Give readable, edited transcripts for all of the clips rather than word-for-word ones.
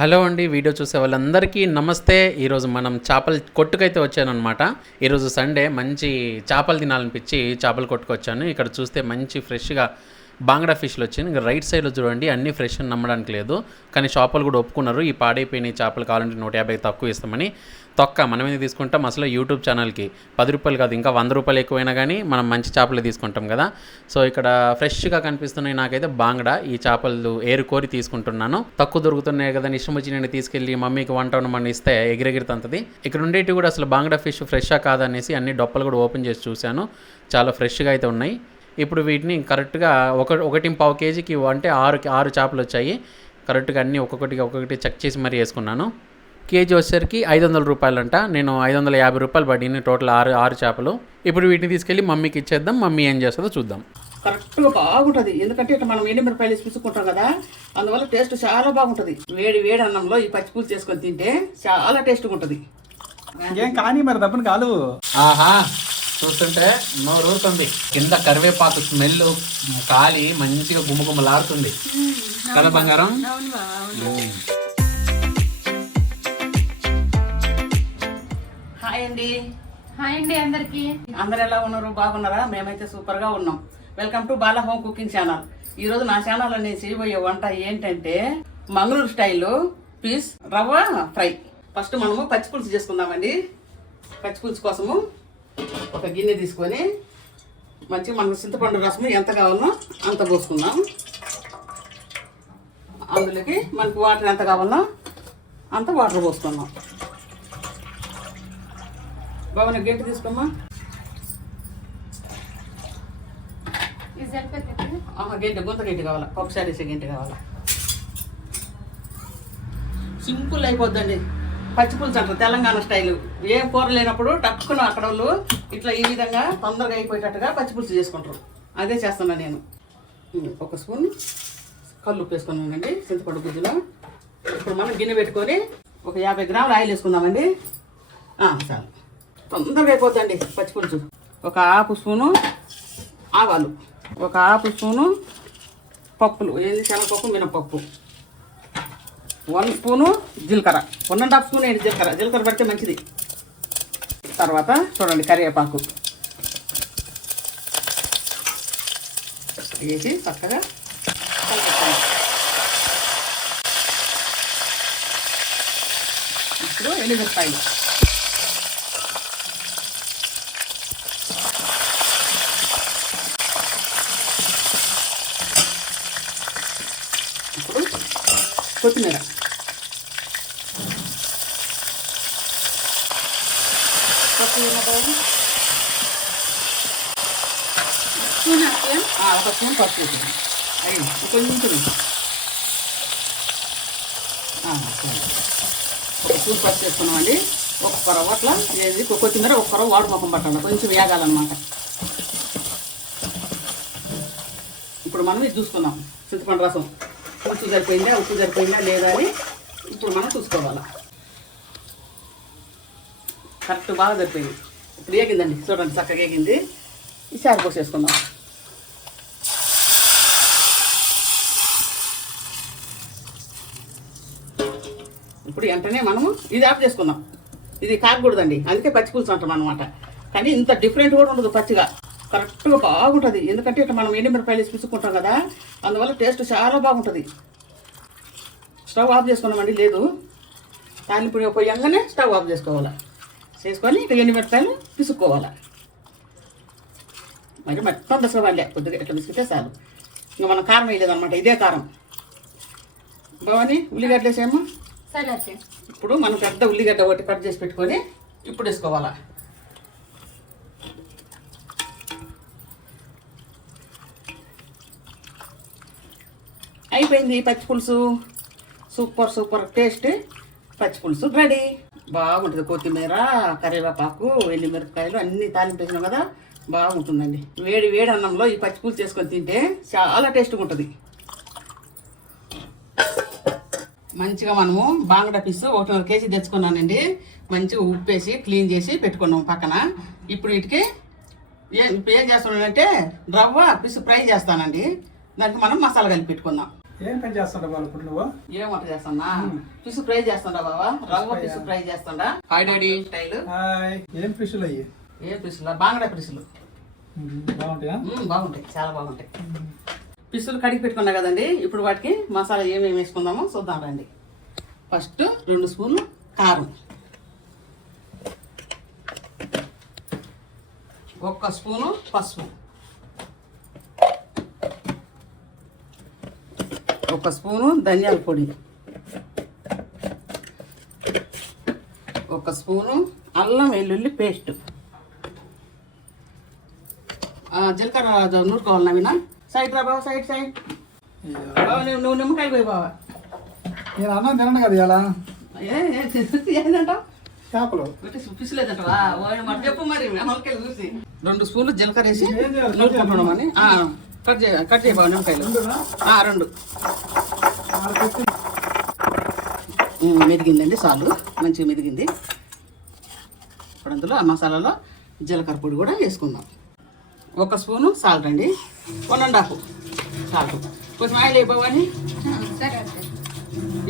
Hello అండి, video చూసే వాళ్ళందరికీ నమస్తే. ఈరోజు మనం చేపల కొట్టుకైతే వచ్చానమాట. ఈరోజు సండే, మంచి చేపలు తినాలనిపించి చేపల కొట్టుకొచ్చాను. ఇక్కడ చూస్తే మంచి ఫ్రెష్గా బాంగ్డా ఫిష్లు వచ్చింది. ఇంకా రైట్ సైడ్లో చూడండి, అన్నీ ఫ్రెష్ అని నమ్మడానికి లేదు, కానీ షాపులు కూడా ఒప్పుకున్నారు ఈ పాడైపోయిన చేపలు కావాలంటే 150 తక్కువ ఇస్తామని. మనం ఎందుకు తీసుకుంటాం, అసలు యూట్యూబ్ ఛానల్కి 10 రూపాయలు కాదు, ఇంకా 100 రూపాయలు ఎక్కువైనా కానీ మనం మంచి చేపలు తీసుకుంటాం కదా. సో ఇక్కడ ఫ్రెష్గా కనిపిస్తున్నాయి నాకైతే బాంగ్డా. ఈ చేపలు ఏరుకోరి తీసుకుంటున్నాను. తక్కువ దొరుకుతున్నాయి కదా, ఇష్టం వచ్చి నేను తీసుకెళ్ళి మమ్మీకి వంట ఉండమని ఇస్తే ఎగిరెగిరితంతది. ఇక్కడ ఉండేవి కూడా అసలు బాంగ్డా ఫిష్ ఫ్రెష్గా కాదనేసి అన్ని డొప్పలు కూడా ఓపెన్ చేసి చూశాను. చాలా ఫ్రెష్గా అయితే ఉన్నాయి. ఇప్పుడు వీటిని కరెక్ట్గా 1.5 కేజీకి అంటే 6 చేపలు వచ్చాయి. కరెక్ట్గా అన్నీ ఒక్కొక్కటి చెక్ చేసి మరీ వేసుకున్నాను. కేజీ వచ్చేసరికి 500 రూపాయలంట. నేను 550 రూపాయలు పడింది టోటల్ 6 చేపలు. ఇప్పుడు వీటిని తీసుకెళ్ళి మమ్మీకి ఇచ్చేద్దాం. మమ్మీ ఏం చేస్తుందో చూద్దాం. కరెక్ట్గా బాగుంటుంది, ఎందుకంటే ఇట్లా మనం ఎండుమిరపకాయలు పిసుకుంటాం కదా, అందువల్ల టేస్ట్ చాలా బాగుంటుంది. వేడి అన్నంలో ఈ పచ్చిపులుసు చేసుకొని తింటే చాలా టేస్ట్గా ఉంటుంది. ఏం కానీ మరి దప్పని కాదు. ఆహా, చూస్తుంటే నోరూరుతుంది. కింద కరివేపాకు స్మెల్ కాలి మంచిగా గుమ్మగుమ్మలాడుతుంది కదా బంగారం. హాయ్ అండి అందరికి. అందరు ఎలా ఉన్నారు, బాగున్నారా? మేమైతే సూపర్ గా ఉన్నాం. Welcome to Bala home cooking channel. ఈ రోజు నా ఛానల్ లో నేను చేయబోయే వంట ఏంటంటే మంగళూరు స్టైల్లో పీస్ రవ్వ ఫ్రై. ఫస్ట్ మనము పచ్చిపులుసు చేసుకుందామండి. పచ్చిపులుసు కోసము ఒక గిన్నె తీసుకొని మంచిగా మనకు చింతపండు రసం ఎంత కావాలో అంత పోసుకుందాం. అందులోకి మనకు వాటర్ ఎంత కావాలో అంత వాటర్ పోసుకుందాం. బాగా గంట తీసుకోమ్మా. గంట గుంత గంట కావాలా, ఒకసారి వేసే గంట కావాలా. సింపుల్ అయిపోద్దండి పచ్చిపులుసు అంటారు తెలంగాణ స్టైలు. ఏం కూర లేనప్పుడు టక్కున అక్కడ వాళ్ళు ఇట్లా ఈ విధంగా తొందరగా అయిపోయేటట్టుగా పచ్చిపులుసు చేసుకుంటారు. అదే చేస్తున్నా నేను. ఒక స్పూన్ కళ్ళు ఉప్పు వేసుకున్నానండి చింతపండు గుజ్జులో. ఇప్పుడు మనం గిన్నె పెట్టుకొని ఒక 50 గ్రాములు ఆయిల్ వేసుకుందామండి. చాలు, తొందరగా అయిపోద్దండి పచ్చిపులుసు. ఒక హాఫ్ స్పూను ఆవాలు, ఒక హాఫ్ స్పూను పప్పులు, ఏది శనగపప్పు మినపప్పు, 1 స్పూను జీలకర్ర, 1.5 స్పూన్ ఏంటి జీలకర్ర పడితే మంచిది. తర్వాత చూడండి కరివేపాకు వేసి చక్కగా కలుపుతాను. ఇప్పుడు ఎండుమిరపకాయలు, ఇప్పుడు కొత్తిమీర, ఒక స్పూన్ పసుపు వేసుకుందాం. కొంచెం ఒక స్పూన్ పసుపు వేసుకున్నామండి. ఒక కొరవ అట్లా ఏది కొత్తిమీర ఒక కొరవ వాడు మొక్కం పట్టాలి, కొంచెం వేగాలన్నమాట. ఇప్పుడు మనం ఇది చూసుకుందాం. చింతపండు రసం ఉప్పు సరిపోయిందా లేదా అని ఇప్పుడు మనం చూసుకోవాలి. కరెక్ట్ బాగా సరిపోయింది. ఇప్పుడు వేగిందండి, చూడండి చక్కగా వేగింది. ఈ చారు పోసేసుకుందాం. ఇప్పుడు వెంటనే మనము ఇది ఆఫ్ చేసుకుందాం. ఇది కాకూడదండి, అందుకే పచ్చిపులుసు అంటాం అనమాట. కానీ ఇంత డిఫరెంట్ కూడా ఉండదు, పచ్చిగా కరెక్ట్గా బాగుంటుంది. ఎందుకంటే ఇట్లా మనం ఎండుమిరపకాయలు పిసుకుంటాం కదా, అందువల్ల టేస్ట్ చాలా బాగుంటుంది. స్టవ్ ఆఫ్ చేసుకున్నామండి, లేదు తాలింపు పోయంగానే స్టవ్ ఆఫ్ చేసుకోవాలి. చేసుకొని ఇక ఎండుమిరపకాయలు పిసుక్కోవాలి. మరి మొత్తం దసవాళ్ళే కొద్దిగా ఇట్లా పిసికితే చాలు. ఇంకా మనం కారం వేయలేదన్నమాట, ఇదే కారం. బావని ఉల్లిగడ్డలు వేసామా. ఇప్పుడు మనం పెద్ద ఉల్లిగడ్డ ఒకటి కట్ చేసి పెట్టుకొని ఇప్పుడు వేసుకోవాలా. అయిపోయింది పచ్చిపులుసు. సూపర్ టేస్ట్ పచ్చిపులుసు రెడీ. బాగుంటుంది. కొత్తిమీర, కరివేపాకు, ఎండుమిరపకాయలు అన్నీ తాలింపు వేసినాం కదా, బాగుంటుందండి. వేడి అన్నంలో ఈ పచ్చిపులుసు చేసుకొని తింటే చాలా టేస్ట్గా ఉంటుంది. మంచిగా మనము బాంగ్డా పీసు 1.5 కేజీ తెచ్చుకున్నానండి. మంచిగా ఉప్పేసి క్లీన్ చేసి పెట్టుకున్నాం పక్కన. ఇప్పుడు వీటికి ఏం చేస్తున్నానంటే రవ్వ పీసు ఫ్రై చేస్తానండి. దానికి మనం మసాలా కలిపి పెట్టుకుందాం. ఏం పని చేస్తుంటావు బాబు ఇప్పుడు నువ్వు? ఏం వంట చేస్తున్నా? ఫిష్ ఫ్రై చేస్తుండా బావా, రవ్వ ఫిష్ ఫ్రై చేస్తుండా. Hi daddy style. హాయ్. ఏం ఫిష్లు అయ్యి? ఏ ఫిష్లా? బాంగడా ఫిష్లు. బాగుంటాయా? బాగుంటాయి, చాలా బాగుంటాయి. ఫిష్లు కడిగి పెట్టుకున్నా కదండి. ఇప్పుడు వాటికి మసాలా ఏమేమి వేసుకుందామో చూద్దాం రండి. ఫస్ట్ 2 స్పూన్లు కారం, 1 స్పూను పసుపు, 1 స్పూను ధనియాల పొడి, 1 స్పూను అల్లం వెల్లుల్లి పేస్ట్, జీలకర్ర నూరుకోవాలి. నవీనా సైడ్ రా బాబా, సైడ్ సైడ్. బాబా నువ్వు నిమ్మకాయలు పోయి బాబా. నేను అన్నం తినను కదా ఇలా. ఏంటంటావు? చేపలు ఫిష్ లేదంటావా? మరి చెప్పు మరి, నిమ్మకాయలు చూసి. 2 స్పూన్లు జీలకర్ర వేసి నూరుకుంటున్నామని. కట్ చేయ బాబా నిమ్మకాయలు. 2 మెదిగిందండి, చాలు, మంచిగా మెదిగింది. ఇప్పుడు అందులో ఆ మసాలాలో జీలకర్ర పొడి కూడా వేసుకుందాం. 1 స్పూను సాల్ట్ అండి, 1½ సాల్ట్. కొంచెం ఆయిల్ ఏ బాబు అని.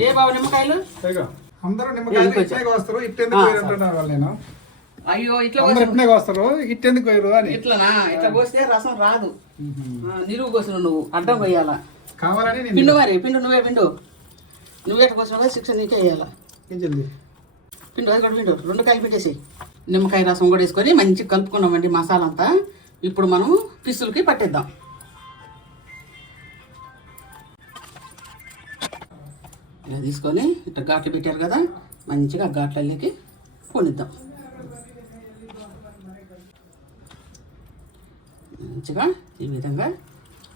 ఏ బాబు నిమ్మకాయలు? అందరూ నిమ్మకాయలు ఇట్లే వస్తారు, ఇట్టెందుకు పోయినట్టున్నారు వాళ్ళు. నేను అయ్యో ఇట్లా ఇట్లే వస్తారు, ఇట్టెందుకు పోయారు అని. ఇట్లనా? ఇట్లా పోస్తే రసం రాదు. నిలువు కోసిన నువ్వు అడ్డం పోయాలా కావాలని పిండు. మరి పిండు నువ్వే పిండు. నువ్వే కోసిన కదా, 6 నీకే వేయాలా. ఏం చెల్లి పిండు, అది కూడా పిండు. 2 కాయలు పెట్టేసి నిమ్మకాయ రసం కూడా వేసుకొని మంచిగా కలుపుకున్నామండి మసాలా అంతా. ఇప్పుడు మనం పిసులకి పట్టేద్దాం. ఇలా తీసుకొని ఇట్లా ఘాట్లు పెట్టారు కదా, మంచిగా ఘాట్లకి పొనిద్దాం. మంచిగా ఈ విధంగా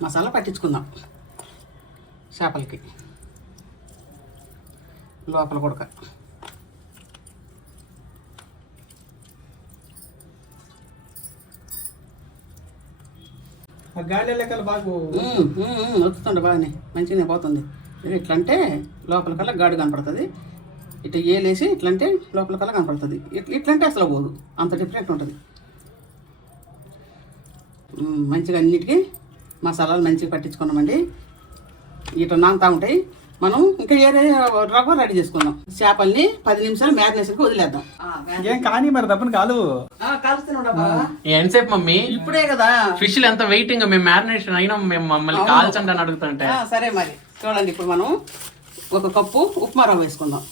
మసాలా పట్టించుకుందాం చేపలకి లోపల కొడక. గాలి లెక్కలు బాగు వస్తుండే బాగానే, మంచిగానే పోతుంది. ఇట్లా అంటే లోపల కల్లా గాడి కనపడుతుంది. ఇట్లా ఏలేసి ఇట్లా అంటే లోపల కల్లా కనపడుతుంది. ఇట్లా అంటే అసలు పోదు, అంత డిఫరెంట్ ఉంటుంది. మంచిగా అన్నిటికీ మసాలాలు మంచిగా పట్టించుకున్నామండి. ఇట్లా నానుతా ఉంటాయి. మనం ఇంకా ఏరే రవ్వ రెడీ చేసుకుందాం. చేపల్ని 10 నిమిషాలు మ్యారినేషన్కి వదిలేద్దాం. ఏం కానీ మరి దప్పని కాదు. కాలుస్తున్నాడా? ఎంతసేపు మమ్మీ? ఇప్పుడే కదా. ఫిష్లు ఎంత వెయిటింగ్, మేము మ్యారినేషన్ అయినా మేము మమ్మల్ని కాల్చండి అని అడుగుతుంటే. సరే మరి చూడండి. ఇప్పుడు మనం 1 కప్పు ఉప్మా రవ్వ వేసుకుందాం.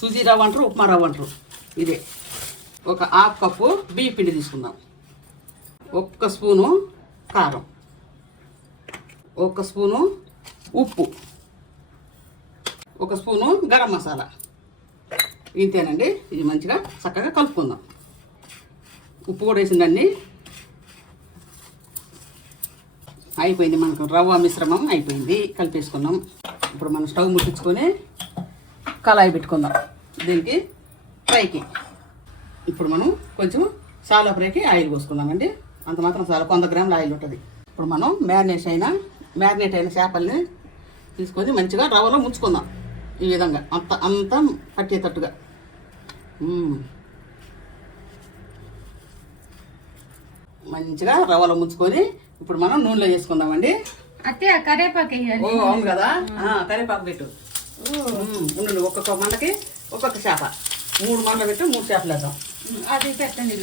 సుజీ రవ్వ అంటారు, ఉప్మా రవ్వ అంటారు. ఇదే 1/2 కప్పు బియ్య పిండి తీసుకుందాం. 1 స్పూను కారం, 1 స్పూను ఉప్పు, 1 స్పూను గరం మసాలా. ఇంతేనండి. ఇది మంచిగా చక్కగా కలుపుకుందాం. ఉప్పు కూడా వేసిందండి. అయిపోయింది, మనకు రవ్వ మిశ్రమం అయిపోయింది, కలిపేసుకున్నాం. ఇప్పుడు మనం స్టవ్ ముట్టించుకొని కళాయి పెట్టుకుందాం దీనికి ఫ్రైకి. ఇప్పుడు మనం కొంచెం సాలో ఫ్రైకి ఆయిల్ పోసుకుందామండి. అంత మాత్రం చాలా 100 గ్రాముల ఆయిల్ ఉంటుంది. ఇప్పుడు మనం మ్యారినేట్ అయిన చేపల్ని తీసుకొని మంచిగా రవ్వలో ముంచుకుందాం. ఈ విధంగా అంతా పట్టేటట్టుగా. మంచిగా రవ్వలో ముంచుకొని ఇప్పుడు మనం నూనెలో చేసుకుందామండి. అత్తే కరేపాకు వేయాలి. అవును కదా, కరివేపాకు పెట్టు. ఉండండి, ఒక్కొక్క మంటకి ఒక్కొక్క చేప. 3 మంటలు పెట్టి 3 చేపలు వేద్దాం. అది పెట్టండి.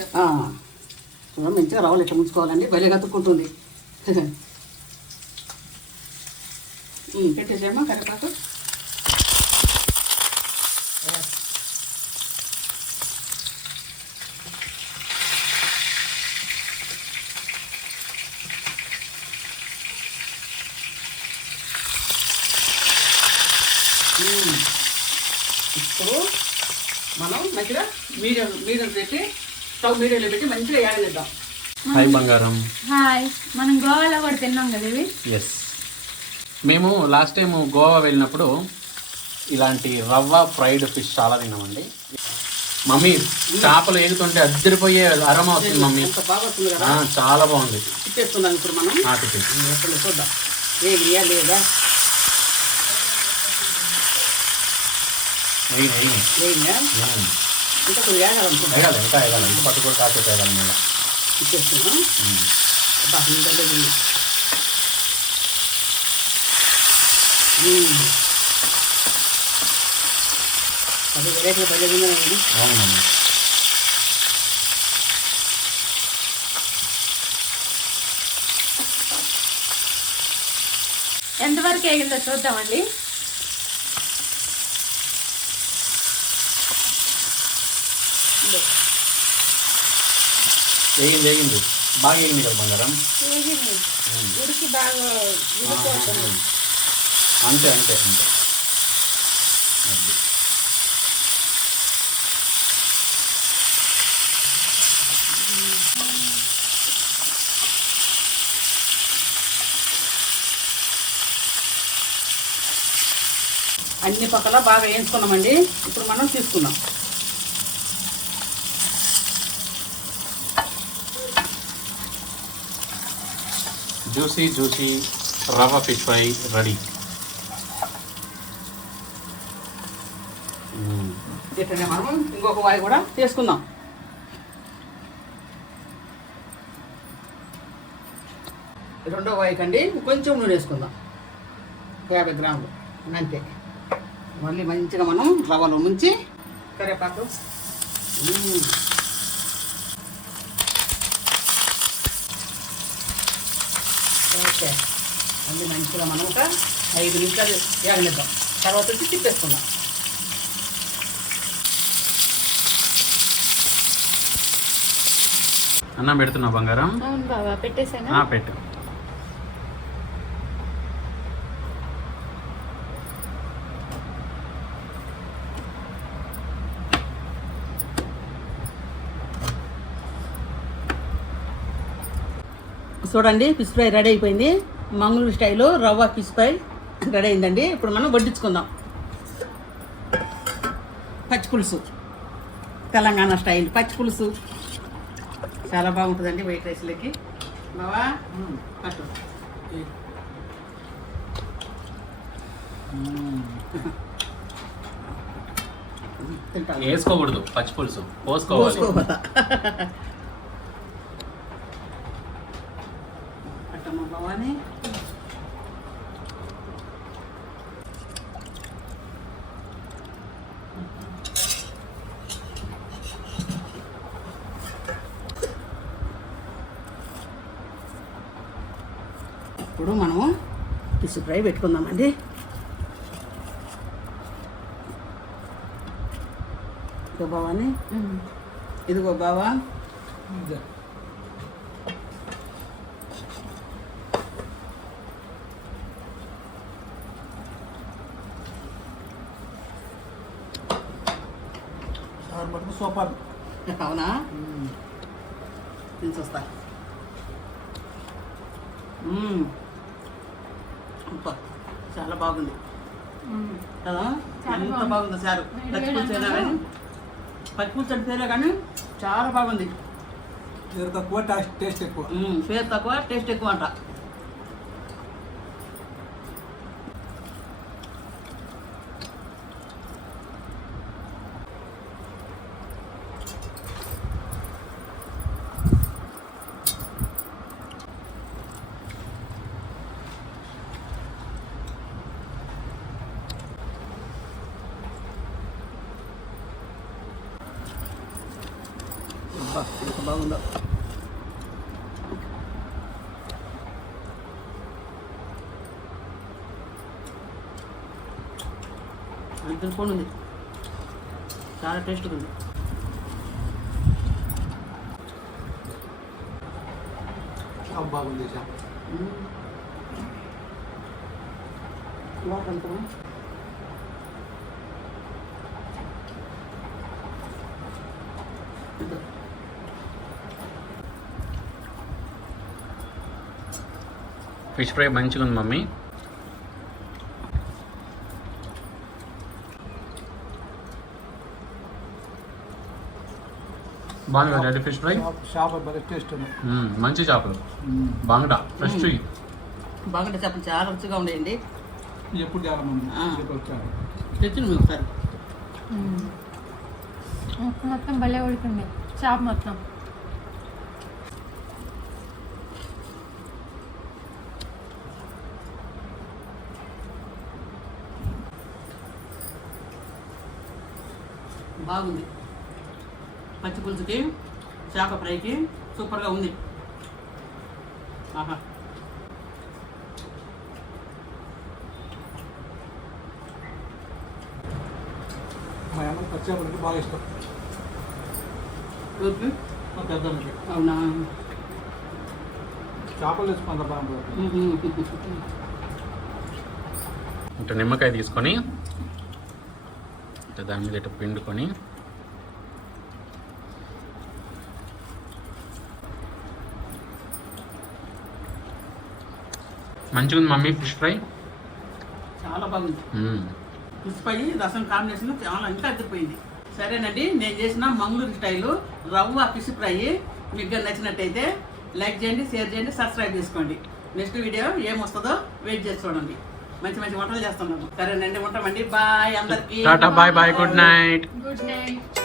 మంచిగా రవ్వలు ఇట్లా ముంచుకోవాలండి, భలేగా తుక్కుంటుంది. పెట్టేసేమ్మా కరివేపాకు. ఇప్పుడు మనం మంచిగా మీడియం పెట్టి స్టవ్ మీడియంలో పెట్టి మంచిగా యాడనిద్దాం. హాయ్ బంగారం. హాయ్. మనం గోవాలో కూడా తిన్నాం కదా ఇవి. ఎస్, మేము లాస్ట్ టైం గోవా వెళ్ళినప్పుడు ఇలాంటి రవ్వ ఫ్రైడ్ ఫిష్ చాలా తిన్నామండి. మమ్మీ చేపలు ఏగుతుంటే అద్దరిపోయే అరమ వస్తుంది మమ్మీ. బాగా వస్తుంది కదా, చాలా బాగుంది. తిప్పేసుకుందాం ఇప్పుడు మనం. ఎప్పుడు చూద్దాం వేగిరియా లేదా. వేగినా ఇంకా కొద్దిగా వేగాలనుకుంటా. ఇంకా వేగాలి, ఇంకా పట్టుకొని కాసేపు వేగాలి. మళ్ళీ తిప్పేస్తున్నాం. బాగా వేగింది. అది వెరైటీగా పడేది. అవునమ్మా. ఎంతవరకు వేగిందో చూద్దామండి. వేగింది బాగా వేగింది కదా బంగారం. వేగింది, ఉడికి బాగా ఉడికిపోతుంది. అంతే అంతే అంతే. అన్ని పక్కల బాగా వేయించుకున్నామండి. ఇప్పుడు మనం తీసుకుందాం. జ్యూసీ రవ్వ ఫిష్ ఫ్రై రెడీ. ఇట్లనే మనం ఇంకొక వాయి కూడా చేసుకుందాం. రెండో వాయికండి కొంచెం నూనె వేసుకుందాం, 50 గ్రాములు అంతే. మళ్ళీ మంచిగా మనం రవ్వలో ముంచి కరివేపాకు ఓకే. మళ్ళీ మంచిగా మనం ఒక 5 నిమిషాలు వేగనిద్దాం. తర్వాత వచ్చి తిప్పేసుకుందాం. అన్నం పెడుతున్నావు బంగారం? అవును బాబా, పెట్టేసాను. పెట్టు. చూడండి, ఫిష్ ఫ్రై రెడీ అయిపోయింది. మంగళూరు స్టైలు రవ్వ ఫిష్ ఫ్రై రెడీ అయిందండి. ఇప్పుడు మనం వడ్డించుకుందాం. పచ్చి పులుసు, తెలంగాణ స్టైల్ పచ్చి పులుసు చాలా బాగుంటుందండి వైట్ రైస్లోకి. బావా అటు తింటాను. వేసుకోకూడదు పచ్చి పులుసు, పోసుకోవాలి. పోసుకోపోతా అట్టమ్మ బావాని. ఇప్పుడు మనము ఫిష్ ఫ్రై పెట్టుకుందామండి. ఇదిగో బావాని, ఇదిగో బావా. సూపర్. అవునా, తినొస్తా. చాలా బాగుంది కదా, ఎంత బాగుందో సారు. పచ్చిపులుసు అయినా కానీ, పచ్చిపులుసు అంటే పేరే కానీ చాలా బాగుంది. పేరు తక్కువ టేస్ట్ ఎక్కువ. పేరు తక్కువ టేస్ట్ ఎక్కువ అంట. ఎంత బాగుందో. అంత స్పూన్ ఉంది, చాలా టేస్ట్గా ఉంది. చాలా బాగుంది. బాగుంటుందా? ఫిష్ ఫ్రై మంచిగా ఉంది మమ్మీ. బాగుంది రెడీ ఫిష్ ఫ్రై. చేపలు బాగా టేస్ట్ ఉంది. మంచి చేపలు, బాగుంటా ఫ్రెష్. బాగుంటే చేపలు చాలా రుచిగా ఉండేయండి. ఎప్పుడు చాలా మంది ఎప్పుడు వచ్చాను. తెచ్చింది మీకు ఒకసారి. మొత్తం భలే ఉడికింది చేప మొత్తం. బాగుంది. పచ్చి పులుసుకి చేప ఫ్రైకి సూపర్గా ఉంది. ఆహా, మా అమ్మ పచ్చి చేపలకి బాగా ఇష్టం. ఓకే. మా పెద్దమ్మకి అవునా? చేపలు తెచ్చుకుంటా బాగా. ఇట్లా నిమ్మకాయ తీసుకొని ఇట్లా దాని మీద ఇట్లా పిండుకొని మంచిగా ఉంది మమ్మీ ఫిష్ ఫ్రై. చాలా బాగుంది. ఫిష్ ఫ్రై రసం కాంబినేషన్ చాలా ఇంకా అదిరిపోయింది. సరేనండి, నేను చేసిన మంగళూరు స్టైలు రవ్వ ఫిష్ ఫ్రై మీకు నచ్చినట్టయితే లైక్ చేయండి, షేర్ చేయండి, సబ్స్క్రైబ్ చేసుకోండి. నెక్స్ట్ వీడియో ఏమొస్తుందో వెయిట్ చేసి చూడండి. మంచి మంచి వంటలు చేస్తున్నాము. సరేనండి, ఉంటామండి. బాయ్ అందరికీ. Tata, bye bye, good night. Good night.